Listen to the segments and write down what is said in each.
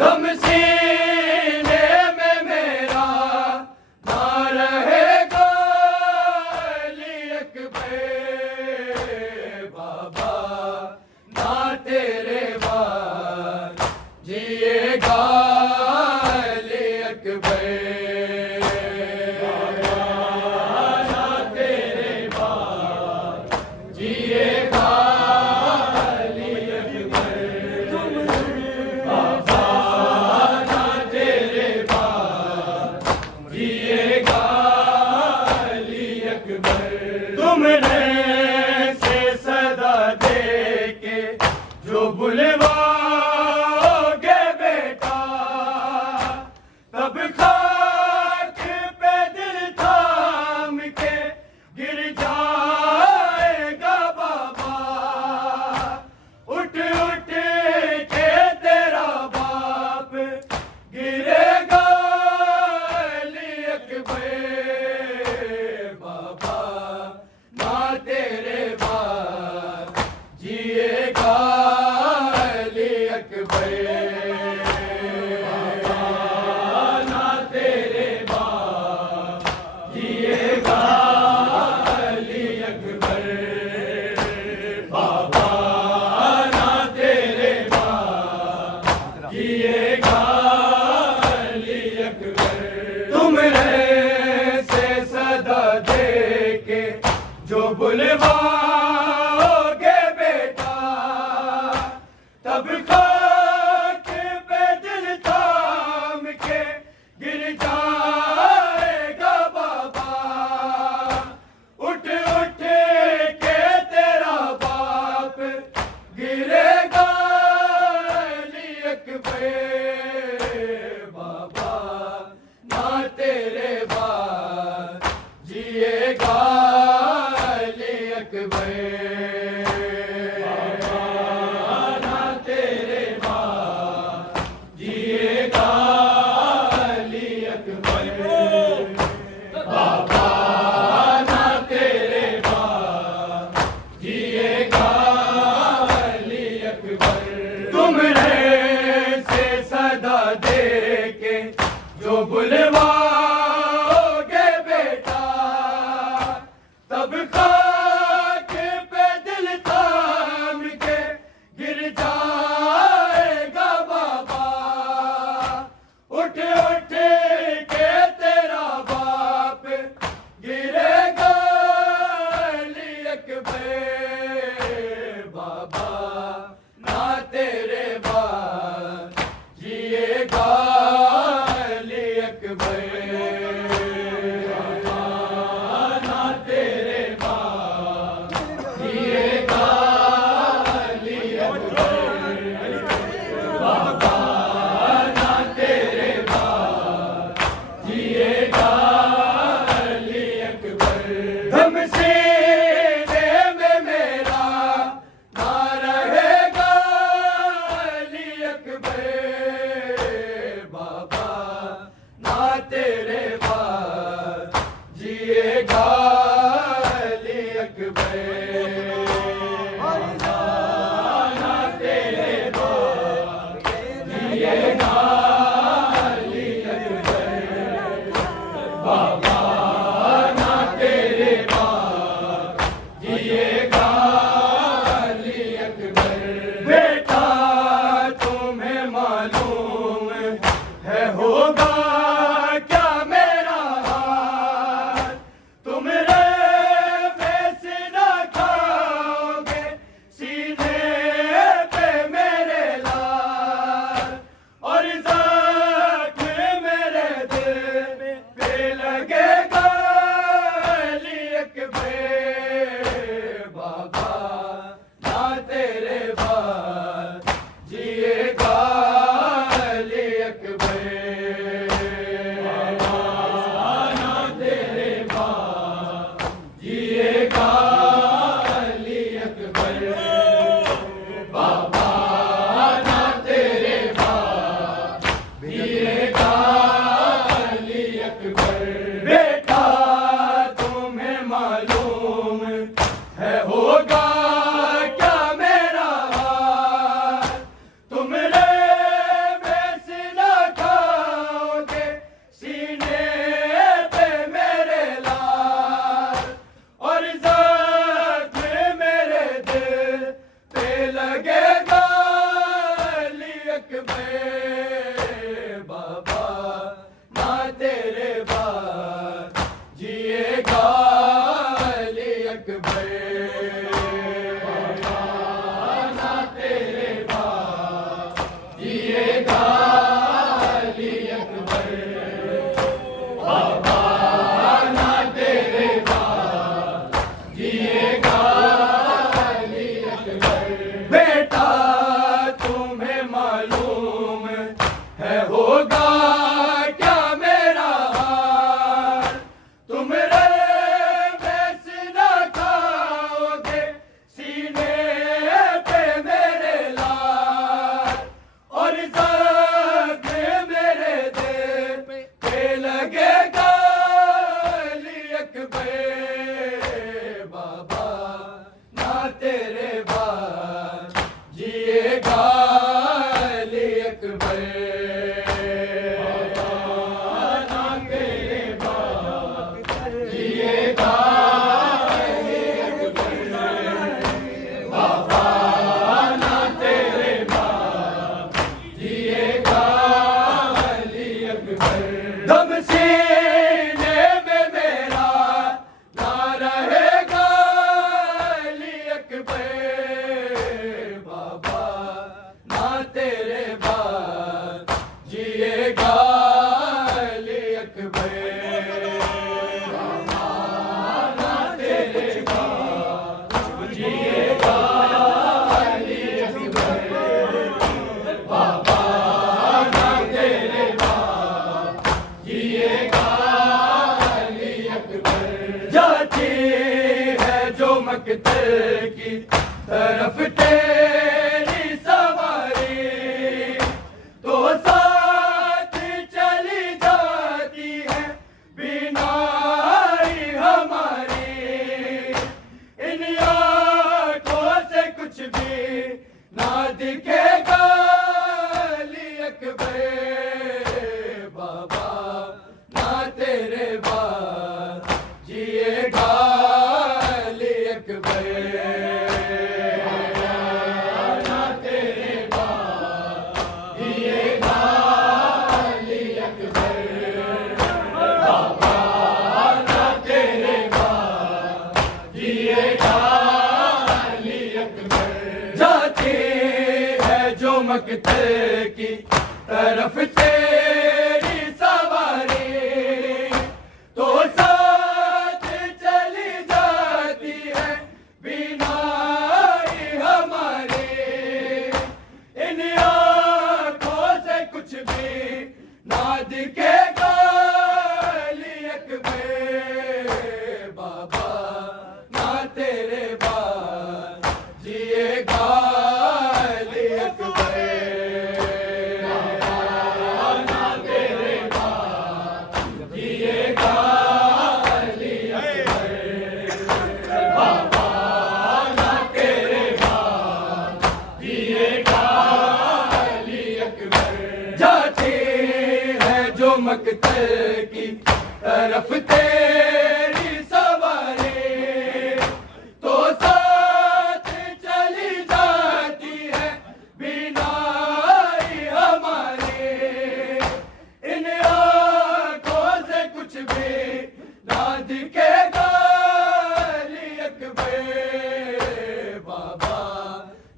दम सीने में मेरा ना रहेगा अली अकबर बाबा। तेरे बाद जिएगा अली अकबर। ना तेरे बाद जिएगा अली अकबर। बाबा ना तेरे बाद जिएगा अली अकबर। दम सीने में मेरा ना रहेगा अली अकबर। बाबा ना तेरे बाद जिएगा अली अकबर। बाबा ना तेरे बाद जिएगा अली अकबर। बाबा ना तेरे बाद जिएगा अली अकबर। जाती है जो मकतल की तरफ तेरी सवारी तो साथ चली जाती है बीनाई हमारी। इन आंखों से कुछ भी ना दिखेगा अली अकबर। बाबा ना तेरे बाद जिएगा अली अकबर। ना तेरे बाद जिएगा अली अकबर। बाबा ना तेरे बाद जिएगा अली अकबर। जाती है जो मकतल की तरफ तेरी सवारी तो साथ चली जाती है बीनाई हमारी। इन आंखों से कुछ भी ना दिखेगा अली अकबर। बाबा ना तेरे बाद जिएगा अली अकबर। ना तेरे बाद जिएगा अली अकबर। बाबा ना तेरे बाद जिएगा अली अकबर। जाती है जो मकतल की तरफ तेरी सवारी तो साथ चली जाती है बीनाई हमारी। इन आंखों से कुछ भी ना दिखेगा अली अकबर। बाबा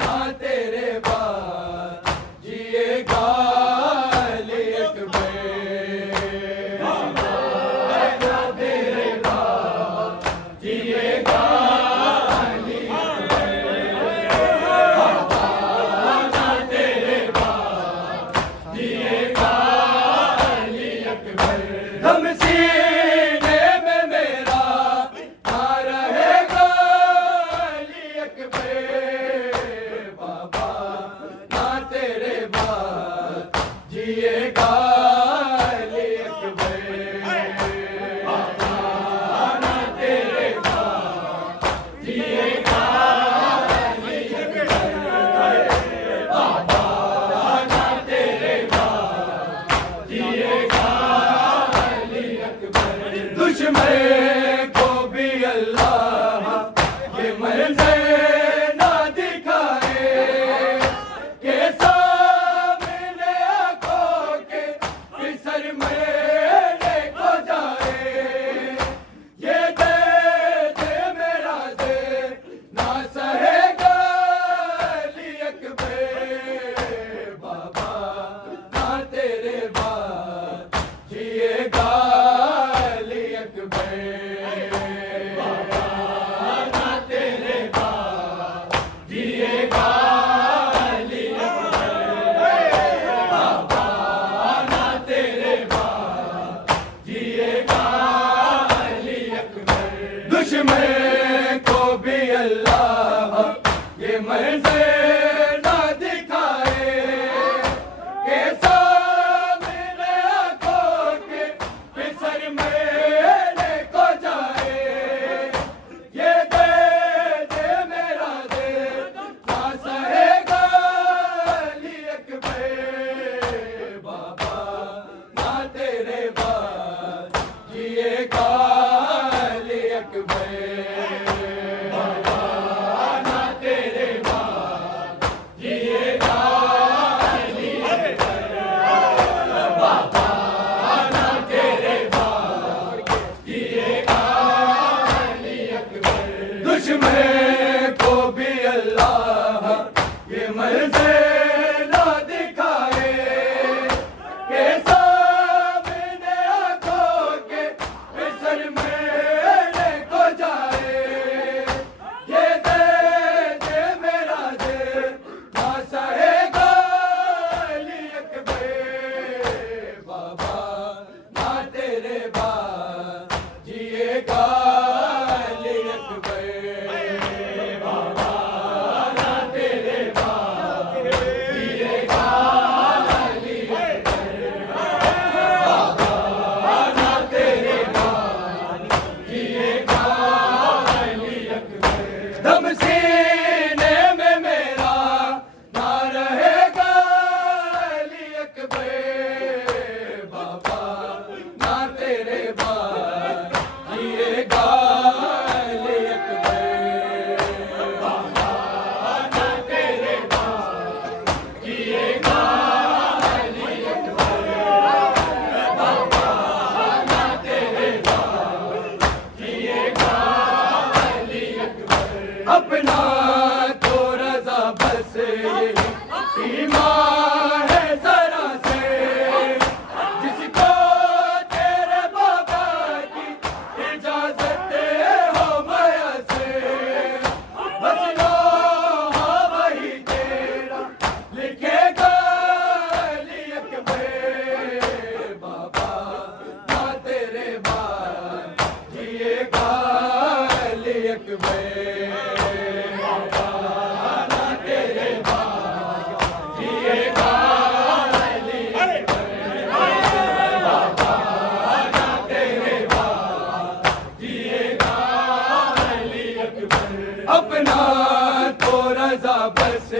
ना तेरे बाद जिएगा अली अकबर। बाबा ना तेरे बाद जिएगा अली अकबर। बाबा ना तेरे बाद जिएगा अली अकबर। दम सीने में मेरा ना रहेगा अली अकबर। बाबा ना तेरे बाद जिएगा अली अकबर। बाबा ना तेरे बाद जिएगा अली अकबर। बाबा ना तेरे बाद जिएगा अली अकबर। दुश्मन को भी अल्लाह ये मंज़र ना दिखाए के सामने आंखों के फिसर मेरे को जाए। ये दर्द मेरा दिल ना सहेगा अली अकबर। बाबा ना तेरे बाद जिएगा अली अकबर। बाबा ना तेरे बाद जिएगा अली अकबर। बाबा ना तेरे बाद जिएगा अली अकबर। दुश्मन को भी अल्लाह ये मंज़र ना दिखाए के सामने आंखों के फिसर मेरे को जाए। ये दर्द मेरा दिल कमर से ना दिखाए के सामने आंखों के फिसल मेरे को जाए ये दे दे मेरा दिल ना सहेगा अली अकबर बाबा ना तेरे बाद जिएगा अली अकबर बाबा ना तेरे बाद जिएगा अली अकबर बाबा ना तेरे बाद जिएगा अली अकबर दम सीने में मेरा ना रहेगा अली अकबर बाबा ना तेरे बाद जिएगा अली अकबर बाबा ना तेरे बाद जिएगा अली अकबर बाबा ना तेरे बाद जिएगा अली अकबर अपना तो रज़ा बस यही ईमान है जरा से जिसको तेरे बाबा की इजाजत हो माया से बस लो हाँ वही तेरा लिखेगा अली अकबर बाबा ना तेरे बाद जिएगा अली अकबर बाबा ना तेरे बाद जिएगा अली अकबर बाबा ना तेरे बाद जिएगा अली अकबर अपना तो रज़ा बस